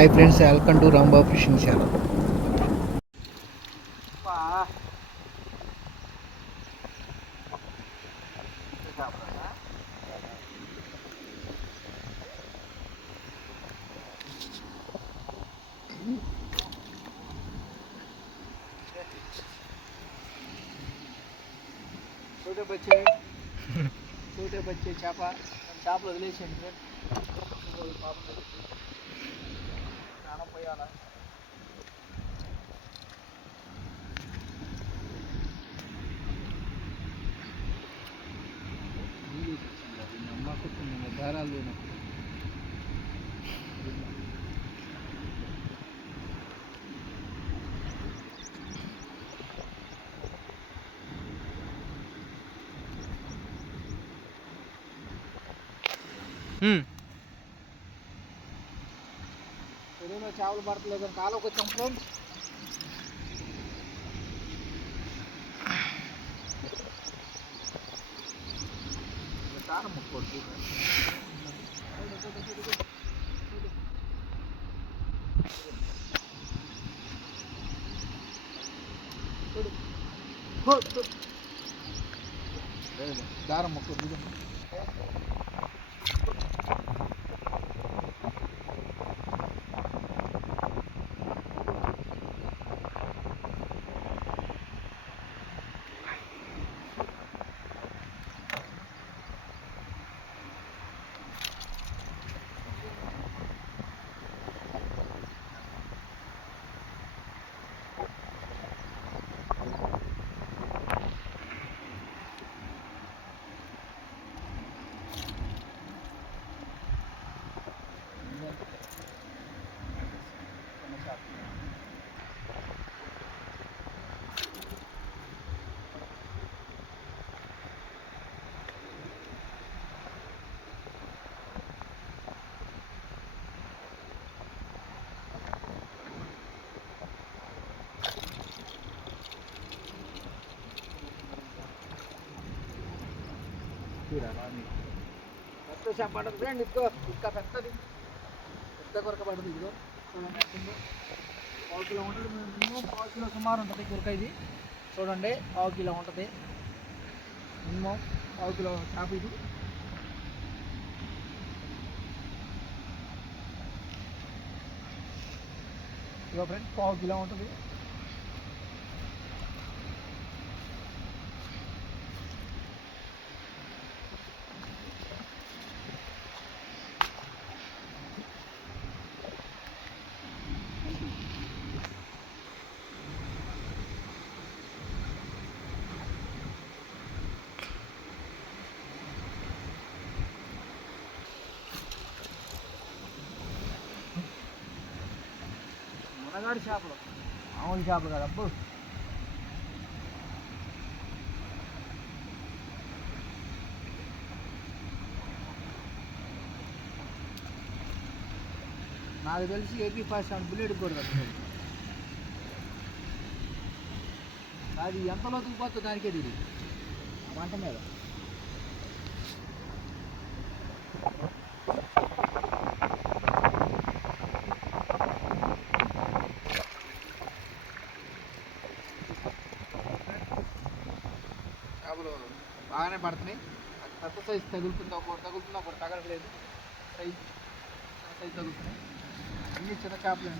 Hi friends, welcome to Rambabu fishing channel. छोटे बच्चे చేపలు వదిలేసేయండి ఫ్రెండ్. పాపం స్నానం పోయాలా? అమ్మకు దారాలు లేనప్పుడు చెరువులో చేపలు పడతలేదు అని కాలువకి వచ్చాం ఫ్రెండ్స్. దారం ముక్కోడు దారం ముక్కోడు. పెద్ద చేప పడదు ఫ్రెండ్. ఇదిగో ఇంకా పెద్దది, పెద్ద కొరక పడదు. ఇదిగో చూడండి, 1 కిలో ఉంటుంది. మినిమం 1 కిలో సుమారు ఉంటుంది కొరక. ఇది చూడండి, 1 కిలో ఉంటుంది మినిమం. 1 కిలో చేప ఇది. ఇదిగో ఫ్రెండ్, 1 కిలో ఉంటుంది. మునగాడి చేపలు, మామూలు చేపలు కదా అబ్బు. నాకు తెలిసి ఏపీ ఫస్ట్ బుల్లెట్ కూడా కదా. అది ఎంత లోతుకు పోతుందో దానికే తెలియదు మంట మీద. చేపలు బాగానే పడుతున్నాయి. అది పెద్ద సైజు తగులుతుంది, ఒకటి తగులుతుంది, ఒకటి తగలట్లేదు. సైజు తగులుతున్నాయి. అన్ని చిన్న చేపలు.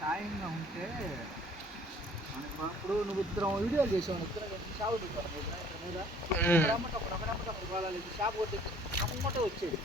సాయంగా ఉంటే మనకి ఇప్పుడు నువ్వు ఇద్దరం వీడియోలు చేసావు, ఇద్దరం చేపలు పెట్టాను మీద ఒకడమ్మట వాళ్ళ చేప కొట్టి అమ్మట వచ్చేది.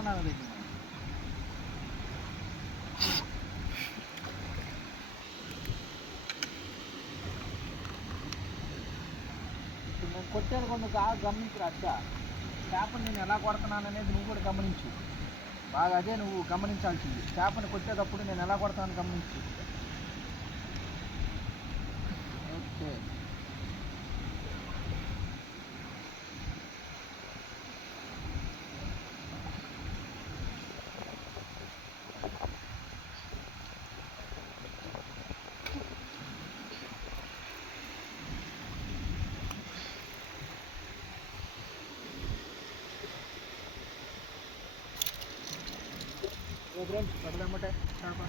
పట్టుకున్నాను దగ్గర ఇప్పుడు నేను కొట్టాను కొన్ని బాగా గమనించరు అడ్డ చేపను నేను ఎలా కొడుతున్నాను అనేది నువ్వు కూడా గమనించు బాగా అదే నువ్వు గమనించాల్సింది చేపను కొట్టేటప్పుడు నేను ఎలా కొడతానని గమనించు ఓకే ఫ్రెండ్స్ పడదమ్మటే చేప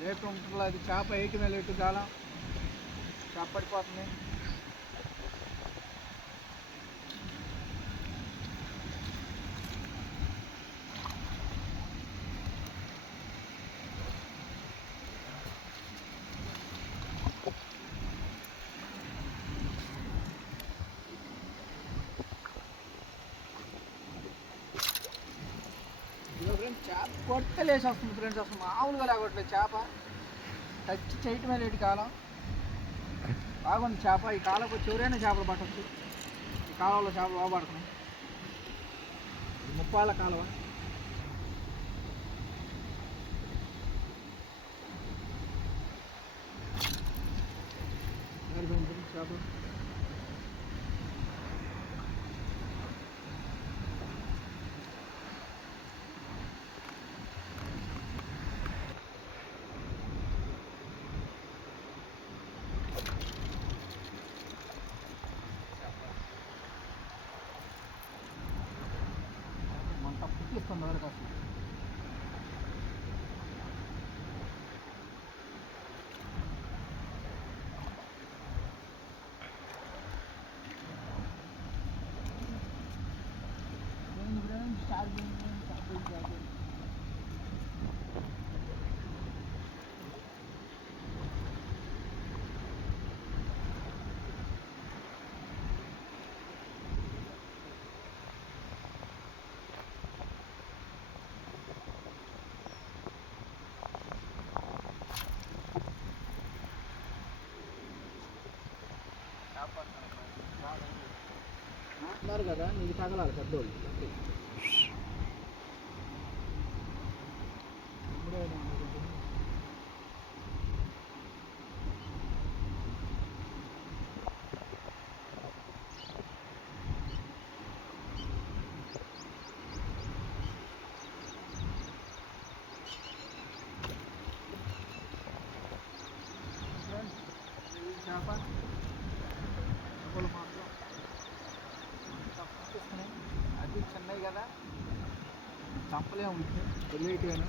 రేటు ఉంటుందో అది చేప ఎయిట్ మీద ఎటు కాలం చేప పడిపోతుంది ఫ్రెండ్స్ చేప కొట్టే లేచి వస్తుంది ఫ్రెండ్స్ అసలు మామూలుగా లేకపోతే చేప టచ్ చేయటం మీద ఇటు కాలం బాగుంది చేప ఈ కాలంకి వచ్చి ఎవరైనా చేపలు పట్టవచ్చు ఈ కాలంలో చేపలు బాగా పడుతున్నాయి ముప్పాళ్ళ కాలువ చేప పుట్టిస్తుంది వరకు అసలు అంటున్నారు కదా నీకు తగలాలి పెద్దోళ్ళు చేప మాత్రం అది చిన్నవి కదా చంపలేము ఉంటే తెలియటేను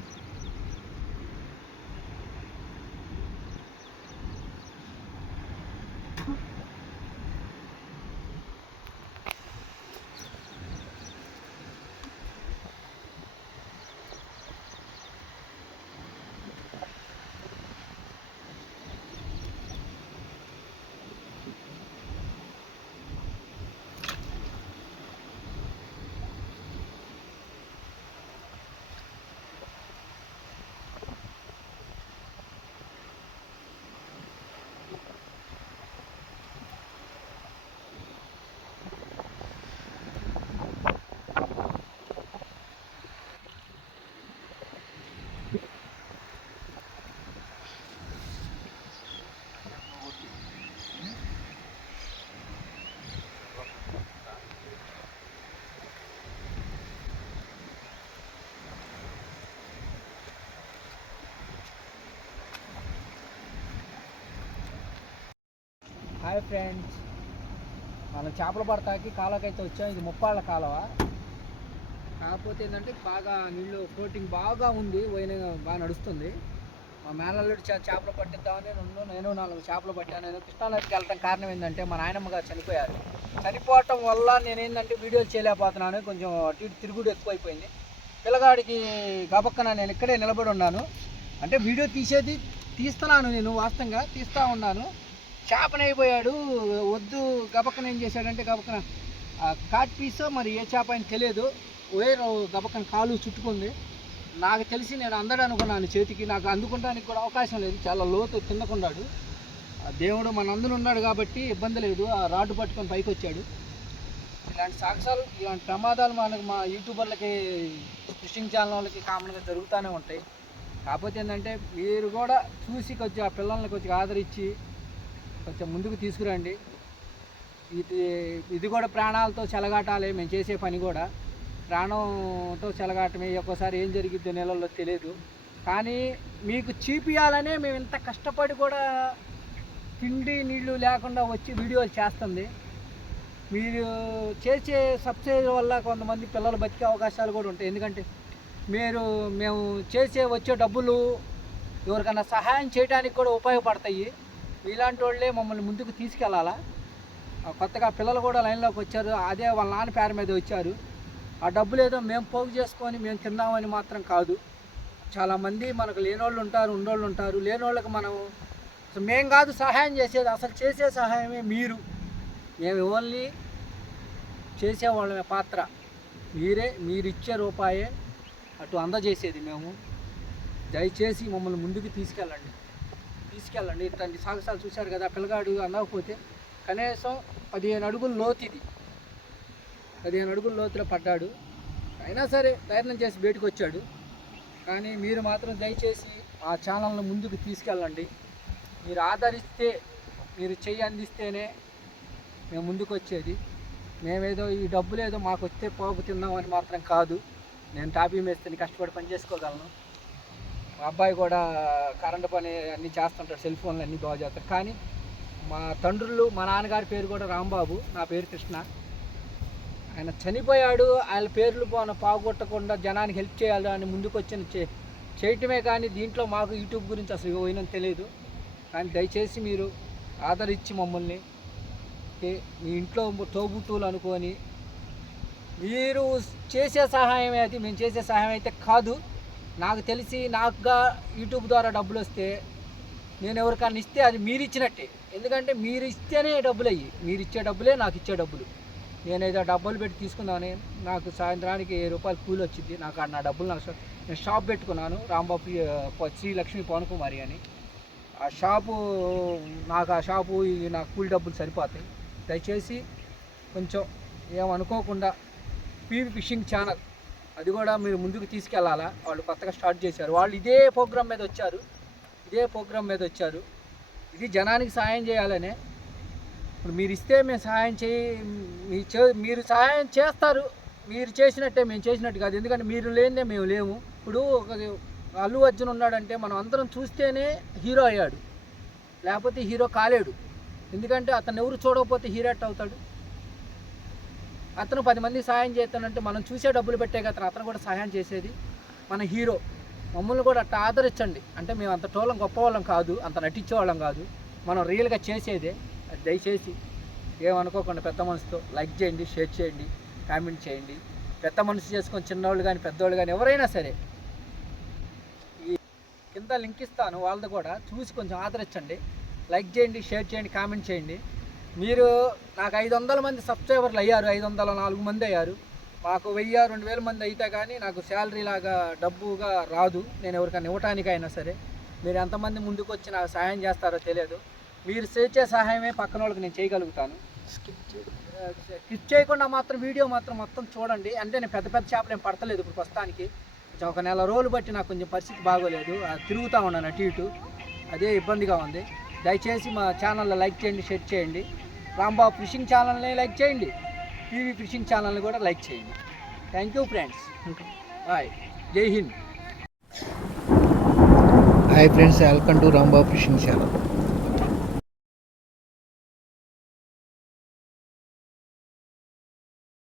హాయ్ ఫ్రెండ్స్, మనం చేపల పడతాకి కాలువకైతే వచ్చాం. ఇది ముప్పాళ్ళ కాలువ. కాకపోతే ఏంటంటే బాగా నీళ్ళు ఫ్లోటింగ్ బాగా ఉంది, పోయిన బాగా నడుస్తుంది. మా మేనల్లుడు చేపలు పట్టిద్దామని నేను 4 చేపలు పట్టాను. నేను కృష్ణానదికి వెళ్ళటం కారణం ఏంటంటే మా నాయనమ్మ గారు చనిపోయారు. చనిపోవటం వల్ల నేనేంటంటే వీడియోలు చేయలేకపోతున్నాను, కొంచెం తిరుగుడు ఎక్కువైపోయింది. పిల్లగాడికి గబక్కన నేను ఇక్కడే నిలబడి ఉన్నాను, అంటే వీడియో తీస్తున్నాను, నేను వాస్తవంగా తీస్తూ ఉన్నాను. చేపనైపోయాడు, వద్దు గబక్కన ఏం చేశాడంటే గబక్కన కాట్ పీసో మరి ఏ చేప అని తెలియదు, వైర్ గబక్కన కాలు చుట్టుకుంది. నాకు తెలిసి నేను అందడు అనుకున్నాను చేతికి, నాకు అందుకోవడానికి కూడా అవకాశం లేదు, చాలా లోతు కిందకున్నాడు. దేవుడు మనందరూ ఉన్నాడు కాబట్టి ఇబ్బంది లేదు, ఆ రాడ్డు పట్టుకొని పైకి వచ్చాడు. ఇలాంటి సాక్ష్యాలు, ఇలాంటి ప్రమాదాలు మనకు మా యూట్యూబర్లకి, ఫిషింగ్ ఛానల్ వాళ్ళకి కామన్గా జరుగుతూనే ఉంటాయి. కాకపోతే ఏంటంటే మీరు కూడా చూసి కొంచెం ఆ పిల్లల్ని కొంచెం ఆదరించి కొంచెం ముందుకు తీసుకురండి. ఇది కూడా ప్రాణాలతో చెలగాటాలే, మేము చేసే పని కూడా ప్రాణంతో చెలగాటమే. ఒక్కోసారి ఏం జరిగిద్దో నెలల్లో తెలియదు, కానీ మీకు చూపియాలనే మేము ఇంత కష్టపడి కూడా తిండి నీళ్ళు లేకుండా వచ్చి వీడియోలు చేస్తుంది. మీరు చేసే సబ్సిడీ వల్ల కొంతమంది పిల్లలు బతికే అవకాశాలు కూడా ఉంటాయి. ఎందుకంటే మేము వచ్చే డబ్బులు ఎవరికైనా సహాయం చేయడానికి కూడా ఉపయోగపడతాయి. ఇలాంటి వాళ్ళే మమ్మల్ని ముందుకు తీసుకెళ్ళాలా. కొత్తగా పిల్లలు కూడా లైన్లోకి వచ్చారు, అదే వాళ్ళ నాన్న పేరు మీద వచ్చారు. ఆ డబ్బులు ఏదో మేము పోగు చేసుకొని మేము తిందామని మాత్రం కాదు. చాలామంది మనకు లేనోళ్ళు ఉంటారు, ఉండోళ్ళు ఉంటారు. లేనోళ్ళకి మనం మేము కాదు సహాయం చేసేది, అసలు చేసే సహాయమే మీరు. మేము ఓన్లీ చేసేవాళ్ళమే పాత్ర, మీరు ఇచ్చే రూపాయే అటు అందజేసేది మేము. దయచేసి మమ్మల్ని ముందుకు తీసుకెళ్ళండి. ఇట్లాంటి సాహసాలు చూశారు కదా, పిల్లగాడు అందకపోతే కనీసం 15 అడుగుల లోతు, ఇది 15 అడుగుల లోతులో పడ్డాడు. అయినా సరే ప్రయత్నం చేసి బయటకు వచ్చాడు. కానీ మీరు మాత్రం దయచేసి ఆ ఛానల్ని ముందుకు తీసుకెళ్ళండి. మీరు ఆదరిస్తే, మీరు చెయ్యి అందిస్తేనే మేము ముందుకు వచ్చేది. మేమేదో ఈ డబ్బులు ఏదో మాకు వస్తే పోగు తిందామని మాత్రం కాదు. నేను టాపీ మేస్తని కష్టపడి పని చేసుకోగలను. మా అబ్బాయి కూడా కరెంటు పని అన్నీ చేస్తుంటాడు, సెల్ ఫోన్లు అన్నీ బాగా చేస్తాడు. కానీ మా తండ్రులు, మా నాన్నగారి పేరు కూడా రాంబాబు, నా పేరు కృష్ణ. ఆయన చనిపోయాడు, ఆయన పేర్లు పాగొట్టకుండా జనానికి హెల్ప్ చేయాలి అని ముందుకు వచ్చిన చేయటమే. కానీ దీంట్లో మాకు యూట్యూబ్ గురించి అసలు పోయినని తెలియదు. కానీ దయచేసి మీరు ఆదరించి మమ్మల్ని మీ ఇంట్లో తోబుట్టువులు అనుకొని మీరు చేసే సహాయమే అది, మేము చేసే సహాయం అయితే కాదు. నాకు తెలిసి నాకుగా యూట్యూబ్ ద్వారా డబ్బులు వస్తే నేను ఎవరికన్నా ఇస్తే అది మీరు ఇచ్చినట్టే. ఎందుకంటే మీరు ఇస్తేనే డబ్బులు అయ్యి, మీరు ఇచ్చే డబ్బులే నాకు ఇచ్చే డబ్బులు. నేను ఏదో డబ్బులు పెట్టి తీసుకుందామని, నాకు సాయంత్రానికి 10 రూపాయలు కూలి వచ్చింది. నాకు నా డబ్బులు నేను షాప్ పెట్టుకున్నాను, రాంబాబు శ్రీ లక్ష్మీ పవన్ కుమారి అని. ఆ షాపు నాకు కూలి డబ్బులు సరిపోతాయి. దయచేసి కొంచెం ఏమనుకోకుండా పీవీ ఫిషింగ్ ఛానల్ అది కూడా మీరు ముందుకు తీసుకెళ్ళాలా. వాళ్ళు కొత్తగా స్టార్ట్ చేశారు, వాళ్ళు ఇదే ప్రోగ్రామ్ మీద వచ్చారు. ఇది జనానికి సహాయం చేయాలనే. ఇప్పుడు మీరు ఇస్తే మేము సహాయం మీరు సహాయం చేస్తారు, మీరు చేసినట్టే మేము చేసినట్టు కాదు. ఎందుకంటే మీరు లేనిదే మేము లేము. ఇప్పుడు ఒక అల్లు అర్జున్ ఉన్నాడంటే మనం అందరం చూస్తేనే హీరో అయ్యాడు, లేకపోతే హీరో కాలేడు. ఎందుకంటే అతను ఎవరు చూడకపోతే హీరో ఎట్ అవుతాడు. అతను 10 మంది సహాయం చేస్తానంటే మనం చూసే డబ్బులు పెట్టే కదా అతను కూడా సహాయం చేసేది. మన హీరో మమ్మల్ని కూడా అట్లా ఆదరించండి. అంటే మేము అంత టోలం గొప్పవాళ్ళం కాదు, అంత నటించేవాళ్ళం కాదు, మనం రియల్గా చేసేదే. దయచేసి ఏమనుకోకుండా పెద్ద మనసుతో లైక్ చేయండి, షేర్ చేయండి, కామెంట్ చేయండి. పెద్ద మనసు చేసుకొని చిన్నవాళ్ళు కానీ పెద్దవాళ్ళు కానీ ఎవరైనా సరే ఈ కింద లింక్ ఇస్తాను, వాళ్ళది కూడా చూసి కొంచెం ఆదరించండి. లైక్ చేయండి, షేర్ చేయండి, కామెంట్ చేయండి. మీరు నాకు 500 మంది సబ్స్క్రైబర్లు అయ్యారు, 504 మంది అయ్యారు. మాకు 1000-2000 మంది అయితే కానీ నాకు శాలరీ లాగా డబ్బుగా రాదు. నేను ఎవరికైనా ఇవ్వటానికైనా సరే మీరు ఎంతమంది ముందుకు వచ్చి నాకు సహాయం చేస్తారో తెలియదు. మీరు చేసే సహాయమే పక్కన వాళ్ళకి నేను చేయగలుగుతాను. స్కిప్ చేయకుండా మాత్రం వీడియో మాత్రం మొత్తం చూడండి. అంటే నేను పెద్ద చేపలు ఏం పడతలేదు ఇప్పుడు ప్రస్తుతానికి. కొంచెం ఒక నెల రోజులు బట్టి నాకు కొంచెం పరిస్థితి బాగోలేదు, తిరుగుతూ ఉన్నాను అటు ఇటు, అదే ఇబ్బందిగా ఉంది. దయచేసి మా ఛానల్లో లైక్ చేయండి, షేర్ చేయండి. రాంబాబు ఫిషింగ్ ఛానల్ని లైక్ చేయండి, పీవీ ఫిషింగ్ ఛానల్ని కూడా లైక్ చేయండి. థ్యాంక్ యూ ఫ్రెండ్స్, బాయ్, జై Hind. Hi friends, welcome to Rambabu fishing channel.